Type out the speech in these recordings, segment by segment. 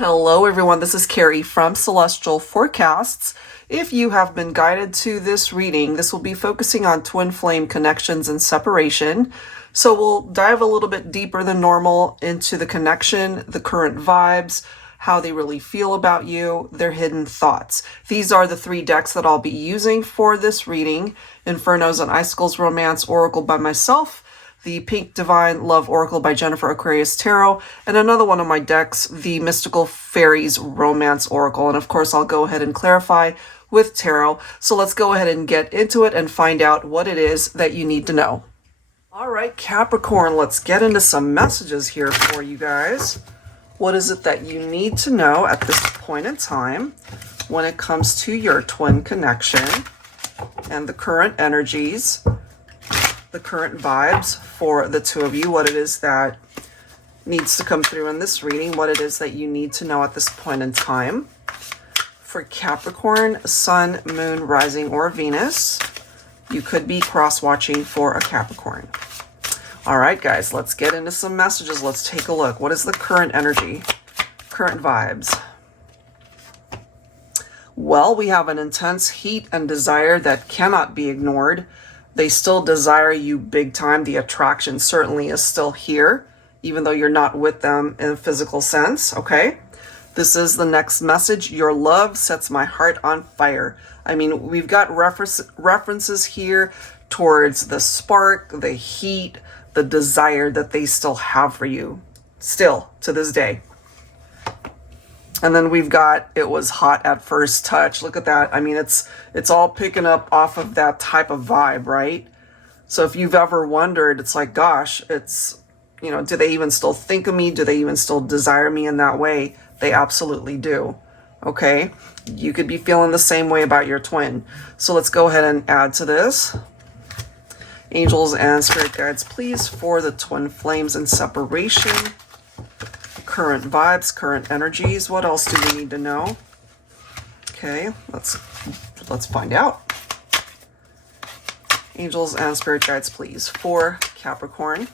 Hello everyone, this is Carrie from Celestial Forecasts. If you have been guided to this reading, this will be focusing on twin flame connections and separation. So we'll dive a little bit deeper than normal into the connection, the current vibes, how they really feel about you, their hidden thoughts. These are the three decks that I'll be using for this reading: INFERNOS and ICICLES Romance Oracle by myself, the Pink Divine Love Oracle by Jennifer Aquarius Tarot, and another one of my decks, the Mystical Fairies Romance Oracle. And of course, I'll go ahead and clarify with Tarot. So let's go ahead and get into it and find out what it is that you need to know. All right, Capricorn, let's get into some messages here for you guys. What is it that you need to know at this point in time when it comes to your twin connection and the current energies, the current vibes for the two of you, what it is that needs to come through in this reading, what it is that you need to know at this point in time. For Capricorn, Sun, Moon, Rising, or Venus, you could be cross-watching for a Capricorn. All right, guys, let's get into some messages. Let's take a look. What is the current energy, current vibes? Well, we have an intense heat and desire that cannot be ignored. They still desire you big time. The attraction certainly is still here, even though you're not with them in a physical sense, okay? This is the next message. Your love sets my heart on fire. I mean, we've got references here towards the spark, the heat, the desire that they still have for you, still to this day. And then we've got, it was hot at first touch. Look at that. I mean, it's all picking up off of that type of vibe, right? So if you've ever wondered, it's like, gosh, it's, you know, do they even still think of me? Do they even still desire me in that way? They absolutely do. Okay. You could be feeling the same way about your twin. So let's go ahead and add to this. Angels and spirit guides, please, for the twin flames and separation. Current vibes, current energies. What else do we need to know? Okay, let's find out. Angels and spirit guides, please, for Capricorn.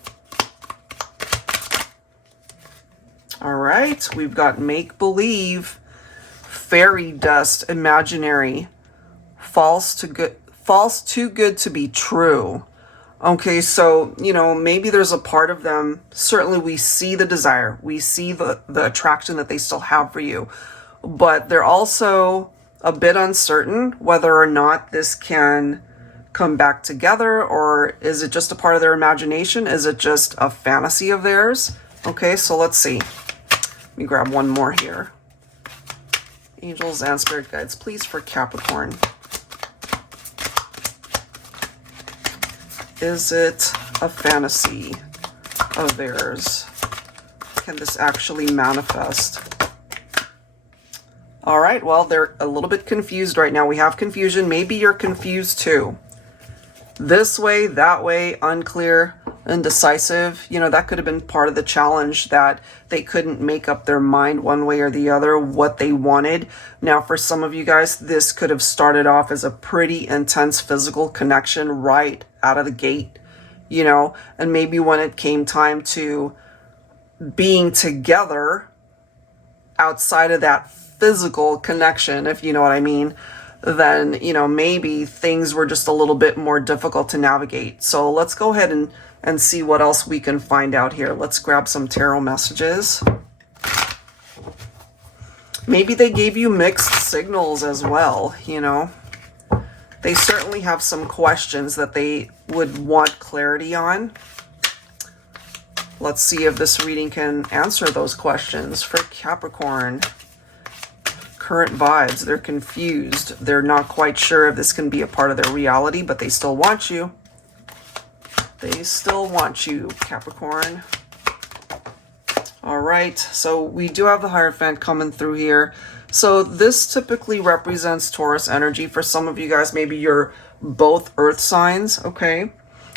All right, we've got make-believe, fairy dust, imaginary, false too good to be true. Okay, so, you know, maybe there's a part of them, certainly we see the desire, we see the attraction that they still have for you, but they're also a bit uncertain whether or not this can come back together, or is it just a part of their imagination? Is it just a fantasy of theirs? Okay, so let's see. Let me grab one more here. Angels and spirit guides, please, for Capricorn. Is it a fantasy of theirs? Can this actually manifest? All right, well, they're a little bit confused right now. We have confusion. Maybe you're confused too. This way, that way, unclear, indecisive. You know, that could have been part of the challenge, that they couldn't make up their mind one way or the other what they wanted. Now, for some of you guys, this could have started off as a pretty intense physical connection right out of the gate, you know, and maybe when it came time to being together outside of that physical connection, if you know what I mean, then, you know, maybe things were just a little bit more difficult to navigate. So let's go ahead and see what else we can find out here. Let's grab some tarot messages. Maybe they gave you mixed signals as well, you know. They certainly have some questions that they would want clarity on. Let's see if this reading can answer those questions for Capricorn. Current vibes, they're confused. They're not quite sure if this can be a part of their reality, but they still want you. They still want you, Capricorn. All right, so we do have the Hierophant coming through here. So this typically represents Taurus energy. For some of you guys, maybe you're both earth signs, okay?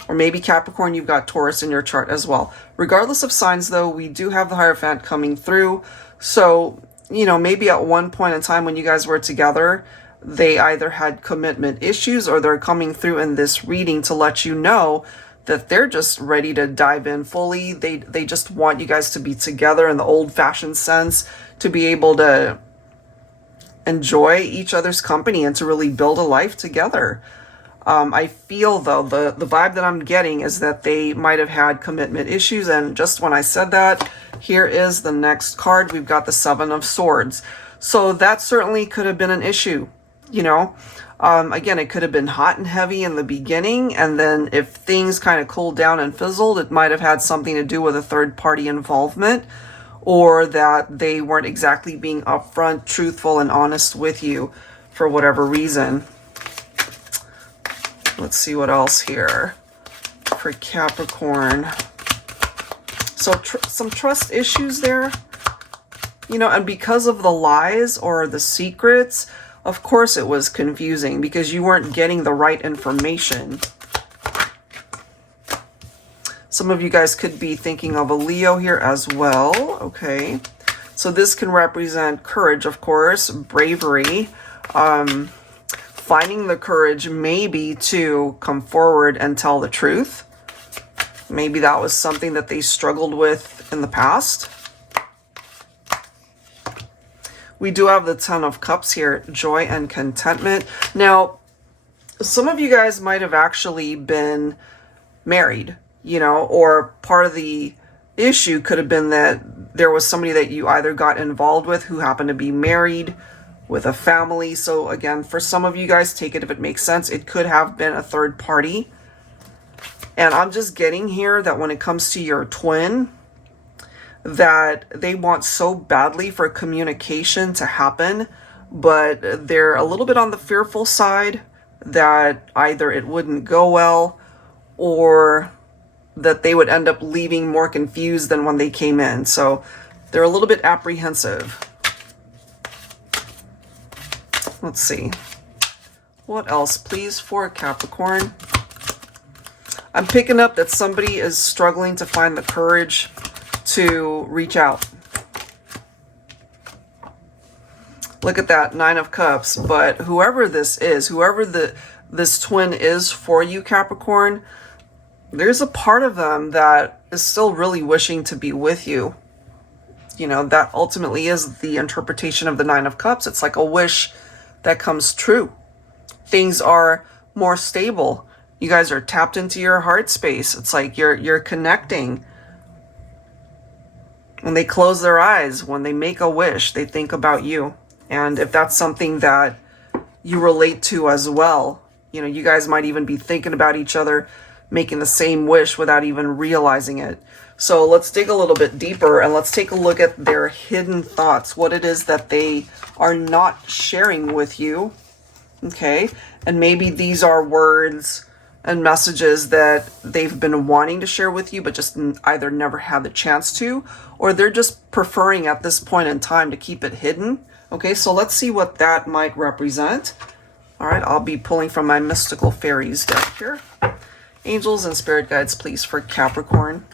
Or maybe Capricorn, you've got Taurus in your chart as well. Regardless of signs, though, we do have the Hierophant coming through. So, you know, maybe at one point in time when you guys were together, they either had commitment issues, or they're coming through in this reading to let you know that they're just ready to dive in fully. They just want you guys to be together in the old-fashioned sense, to be able to enjoy each other's company and to really build a life together. I feel, though, the vibe that I'm getting is that they might have had commitment issues. And just when I said that, here is the next card. We've got the Seven of Swords. So that certainly could have been an issue, you know. Again, it could have been hot and heavy in the beginning. And then if things kind of cooled down and fizzled, it might have had something to do with a third-party involvement, or that they weren't exactly being upfront, truthful, and honest with you for whatever reason. Let's see what else here for Capricorn. So some trust issues there, you know, and because of the lies or the secrets, of course it was confusing because you weren't getting the right information. Some of you guys could be thinking of a Leo here as well. Okay, so this can represent courage, of course, bravery, finding the courage maybe to come forward and tell the truth. Maybe that was something that they struggled with in the past. We do have the Ten of Cups here, joy and contentment. Now, some of you guys might have actually been married, you know, or part of the issue could have been that there was somebody that you either got involved with who happened to be married with a family. So again, for some of you guys, take it if it makes sense. It could have been a third party. And I'm just getting here that when it comes to your twin, that they want so badly for communication to happen, but they're a little bit on the fearful side that either it wouldn't go well or that they would end up leaving more confused than when they came in. So they're a little bit apprehensive. Let's see. What else, please, for Capricorn? I'm picking up that somebody is struggling to find the courage to reach out. Look at that, Nine of Cups. But whoever this is, whoever this twin is for you, Capricorn, there's a part of them that is still really wishing to be with you. You know, that ultimately is the interpretation of the Nine of Cups. It's like a wish that comes true. Things are more stable. You guys are tapped into your heart space. It's like you're connecting. When they close their eyes, when they make a wish, they think about you. And if that's something that you relate to as well, you know, you guys might even be thinking about each other, making the same wish without even realizing it. So let's dig a little bit deeper and let's take a look at their hidden thoughts, what it is that they are not sharing with you. Okay, and maybe these are words and messages that they've been wanting to share with you, but just either never had the chance to, or they're just preferring at this point in time to keep it hidden. Okay, so let's see what that might represent. All right, I'll be pulling from my Mystical Fairies deck here. Angels and spirit guides, please, for Capricorn.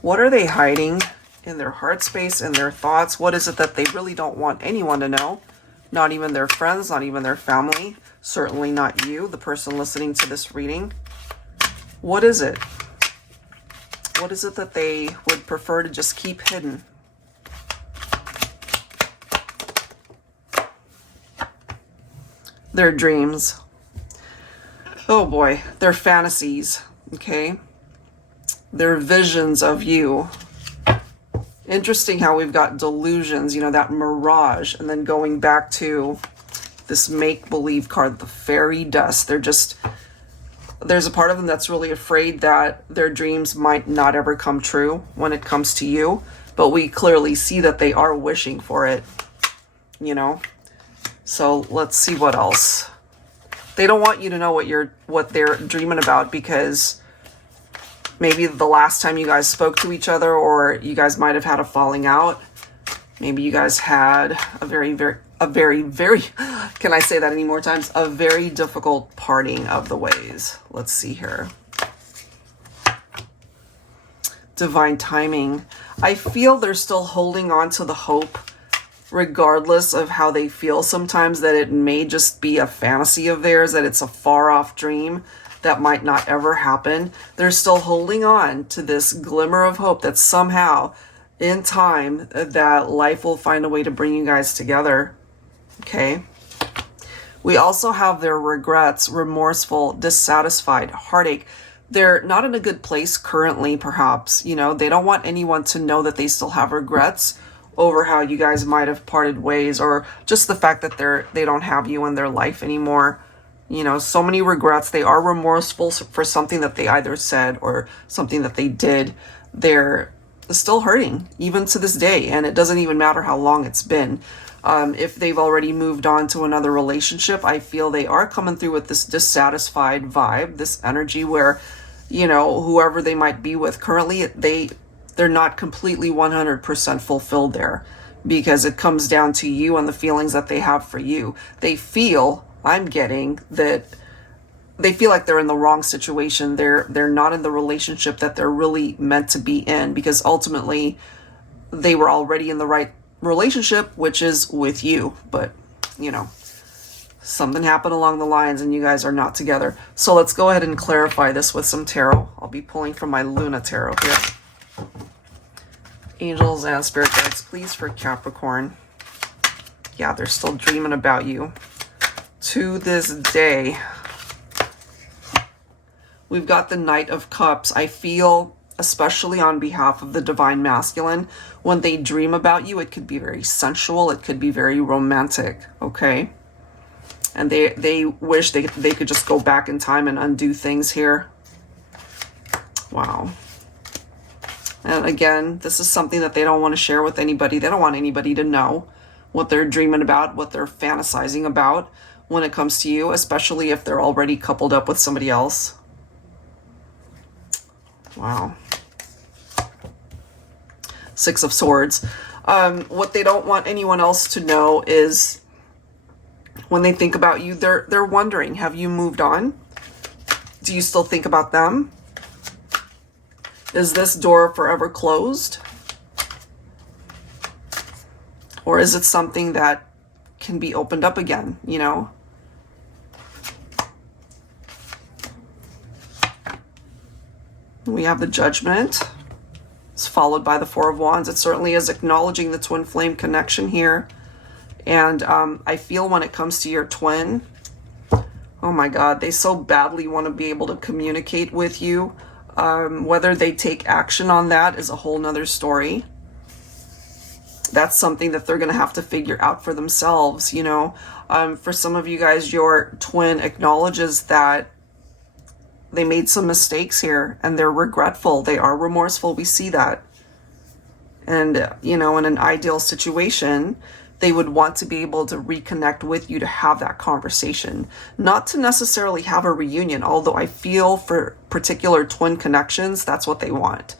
What are they hiding in their heart space and their thoughts? What is it that they really don't want anyone to know? Not even their friends, not even their family. Certainly not you, the person listening to this reading. What is it? What is it that they would prefer to just keep hidden? Their dreams. Oh boy, their fantasies, okay? Their visions of you. Interesting how we've got delusions, you know, that mirage, and then going back to this make-believe card, the fairy dust. There's a part of them that's really afraid that their dreams might not ever come true when it comes to you, but we clearly see that they are wishing for it, you know? So let's see what else. They don't want you to know what they're dreaming about because maybe the last time you guys spoke to each other, or you guys might have had a falling out. Maybe you guys had a very, can I say that any more times? A very difficult parting of the ways. Let's see here. Divine timing. I feel they're still holding on to the hope, regardless of how they feel sometimes, that it may just be a fantasy of theirs, that it's a far off dream that might not ever happen. They're still holding on to this glimmer of hope that somehow in time that life will find a way to bring you guys together. Okay. We also have their regrets, remorseful, dissatisfied, heartache. They're not in a good place currently, perhaps. You know, they don't want anyone to know that they still have regrets over how you guys might have parted ways, or just the fact that they don't have you in their life anymore. You know, so many regrets. They are remorseful for something that they either said or something that they did. They're still hurting even to this day, and it doesn't even matter how long it's been. If they've already moved on to another relationship, I feel they are coming through with this dissatisfied vibe, this energy where, you know, whoever they might be with currently, they're not completely 100% fulfilled there, because it comes down to you and the feelings that they have for you. They feel, I'm getting that they feel like they're in the wrong situation. They're not in the relationship that they're really meant to be in, because ultimately they were already in the right relationship, which is with you. But, you know, something happened along the lines and you guys are not together. So let's go ahead and clarify this with some tarot. I'll be pulling from my Luna tarot here. Angels and spirit guides, please, for Capricorn. Yeah, they're still dreaming about you to this day. We've got the Knight of Cups. I feel, especially on behalf of the Divine Masculine, when they dream about you, it could be very sensual. It could be very romantic, okay? And they wish they could just go back in time and undo things here. Wow. And again, this is something that they don't want to share with anybody. They don't want anybody to know what they're dreaming about, what they're fantasizing about when it comes to you, especially if they're already coupled up with somebody else. Wow. Six of Swords. What they don't want anyone else to know is when they think about you, they're wondering, have you moved on? Do you still think about them? Is this door forever closed? Or is it something that can be opened up again, you know? We have the Judgment. It's followed by the Four of Wands. It certainly is acknowledging the twin flame connection here. And I feel when it comes to your twin, oh my God, they so badly want to be able to communicate with you. Whether they take action on that is a whole nother story. That's something that they're going to have to figure out for themselves, you know. For some of you guys, your twin acknowledges that they made some mistakes here and they're regretful. They are remorseful. We see that. And, you know, in an ideal situation, they would want to be able to reconnect with you to have that conversation. Not to necessarily have a reunion, although I feel for particular twin connections, that's what they want.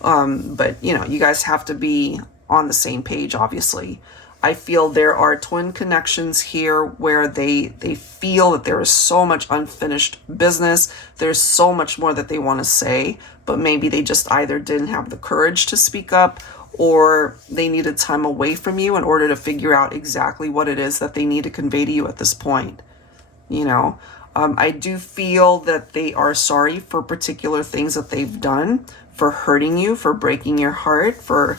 But, you know, you guys have to be on the same page, obviously. I feel there are twin connections here where they feel that there is so much unfinished business. There's so much more that they want to say, but maybe they just either didn't have the courage to speak up, or they needed time away from you in order to figure out exactly what it is that they need to convey to you at this point. You know, I do feel that they are sorry for particular things that they've done, for hurting you, for breaking your heart, for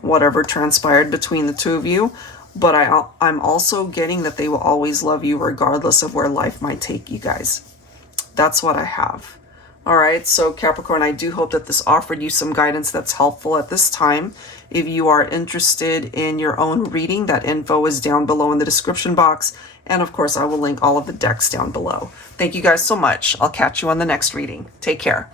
whatever transpired between the two of you. But I'm also getting that they will always love you regardless of where life might take you guys. That's what I have. All right, so Capricorn, I do hope that this offered you some guidance that's helpful at this time. If you are interested in your own reading, that info is down below in the description box. And of course, I will link all of the decks down below. Thank you guys so much. I'll catch you on the next reading. Take care.